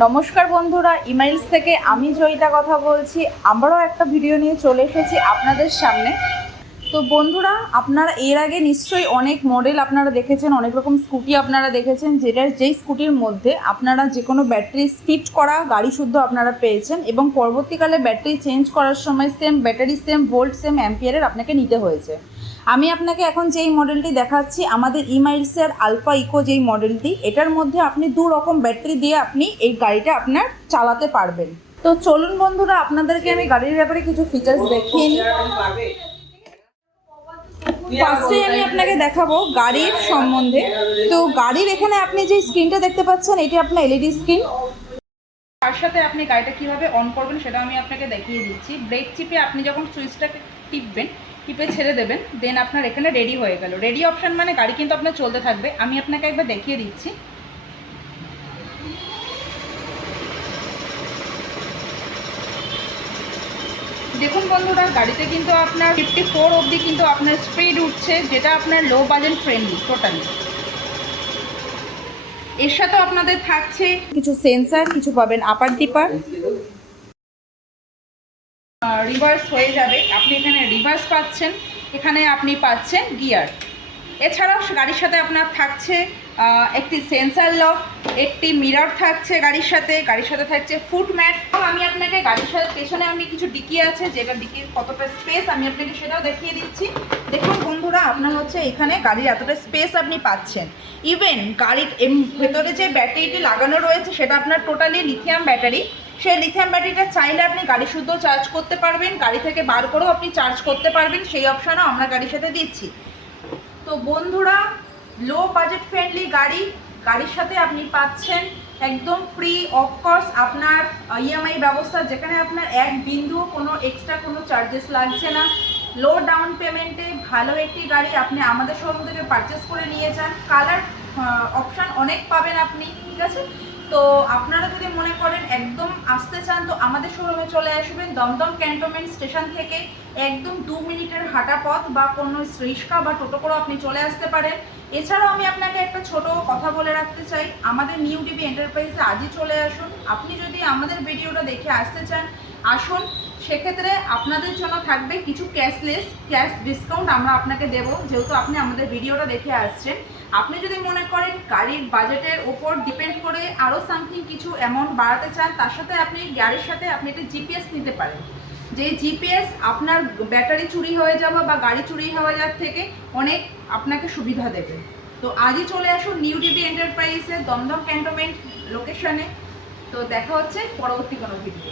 নমস্কার বন্ধুরা, ইমাইলস থেকে আমি জয়িতা কথা বলছি। আমরাও একটা ভিডিও নিয়ে চলে এসেছি আপনাদের সামনে। তো বন্ধুরা, আপনারা এর আগে নিশ্চয়ই অনেক মডেল আপনারা দেখেছেন, অনেক রকম স্কুটি আপনারা দেখেছেন, যেই স্কুটির মধ্যে আপনারা যে কোনো ব্যাটারি ফিট করা গাড়ি শুদ্ধ আপনারা পেয়েছেন এবং পরবর্তীকালে ব্যাটারি চেঞ্জ করার সময় same battery, same volt, same অ্যাম্পিয়ারের আপনাকে নিতে হয়েছে। আমি আপনাকে এখন যেই মডেলটি দেখাচ্ছি, আমাদের ইমাইলসের আলফা ইকো যেই মডেলটি, এটার মধ্যে আপনি দু রকম ব্যাটারি দিয়ে আপনি এই গাড়িটা আপনার চালাতে পারবেন। তো চলুন বন্ধুরা, আপনাদেরকে আমি গাড়ির ব্যাপারে কিছু ফিচার্স দেখিয়ে নিই। ফার্স্টে আমি আপনাকে দেখাবো গাড়ির সম্বন্ধে। তো গাড়ির এখানে আপনি যে স্ক্রিনটা দেখতে পাচ্ছেন, এটি আপনার এলইডি স্ক্রিন। তার সাথে আপনি গাড়িটা কিভাবে অন করবেন সেটা আমি আপনাকে দেখিয়ে দিচ্ছি। ব্রেক চিপে আপনি যখন সুইচটাকে টিপবেন, টিপে ছেড়ে দেবেন, দেন আপনার এখানে রেডি হয়ে গেল। রেডি অপশান মানে গাড়ি কিন্তু আপনার চলতে থাকবে। আমি আপনাকে একবার দেখিয়ে দিচ্ছি। দেখুন বন্ধুরা, গাড়িতে কিন্তু আপনার 54 অবধি কিন্তু আপনার স্পিড উঠছে, যেটা আপনার লো বাজেট ফ্রেন্ডলি টোটালি। এর সাথে আপনাদের থাকছে কিছু সেন্সার, কিছু পাবেন আপার ডিপার, রিভার্স হয়ে যাবে। আপনি এখানে রিভার্স পাচ্ছেন, এখানে আপনি পাচ্ছেন গিয়ার। এছাড়াও গাড়ির সাথে আপনার থাকছে একটি সেন্সার লক, একটি মিরর থাকছে গাড়ির সাথে থাকছে ফুট ম্যাট। আমি আপনাকে গাড়ির সাথে পেছনে আমি কিছু ডিকি আছে, যেটা ডিকির কতটা স্পেস আমি আপনাকে সেটাও দেখিয়ে দিচ্ছি। দেখুন বন্ধুরা, আপনার হচ্ছে এখানে গাড়ির এতটা স্পেস আপনি পাচ্ছেন। ইভেন গাড়ির ভেতরে যে ব্যাটারিটি লাগানো রয়েছে সেটা আপনার টোটালি লিথিয়াম ব্যাটারি। সেই লিথিয়াম ব্যাটারিটা চাইলে আপনি গাড়ি শুদ্ধ চার্জ করতে পারবেন, গাড়ি থেকে বার করেও আপনি চার্জ করতে পারবেন, সেই অপশানও আমরা গাড়ির সাথে দিচ্ছি। তো বন্ধুরা, লো বাজেট ফ্রেন্ডলি গাড়ির সাথে আপনি পাচ্ছেন একদম ফ্রি অফকোর্স আপনার ইএমআই ব্যবস্থা, যেখানে আপনার এক বিন্দু কোনো এক্সট্রা কোনো চার্জেস লাগছে না। লো ডাউন পেমেন্টে ভালো একটি গাড়ি আপনি আমাদের শোরুম থেকে পারচেস করে নিয়ে যান। কালার অপশান অনেক পাবেন আপনি, ঠিক আছে? তো আপনারা যদি মনে করেন একদম আসতে চান, তো আমাদের শোরুমে চলে আসবেন। দমদম ক্যান্টনমেন্ট স্টেশন থেকে একদম 2 মিনিটের হাঁটা পথ, বা কোনো রিক্সা বা টোটো করে আপনি চলে আসতে পারেন। এছাড়াও আমি আপনাকে একটা ছোট কথা বলে রাখতে চাই, আমাদের নিউ টিভি এন্টারপ্রাইজে আজই চলে আসুন। আপনি যদি আমাদের ভিডিওটা দেখে আসতে চান, আসুন। সেক্ষেত্রে আপনাদের জন্য থাকবে কিছু ক্যাশ ডিসকাউন্ট আমরা আপনাকে দেবো, যেহেতু আপনি আমাদের ভিডিওটা দেখে আসছেন। আপনি যদি মনে করেন গাড়ির বাজেটের ওপর ডিপেন্ড করে আরও সামথিং কিছু অ্যামাউন্ট বাড়াতে চান, তার সাথে আপনি গাড়ির সাথে আপনি একটা জিপিএস নিতে পারেন। যে জিপিএস আপনার ব্যাটারি চুরি হয়ে যাওয়া বা গাড়ি চুরি হয়ে যাওয়ার থেকে অনেক আপনাকে সুবিধা দেবে। তো আজই চলে আসুন নিউ টিভি এন্টারপ্রাইজে, দমদম ক্যান্টনমেন্ট লোকেশনে। তো দেখা হচ্ছে পরবর্তী কোনো ভিডিও।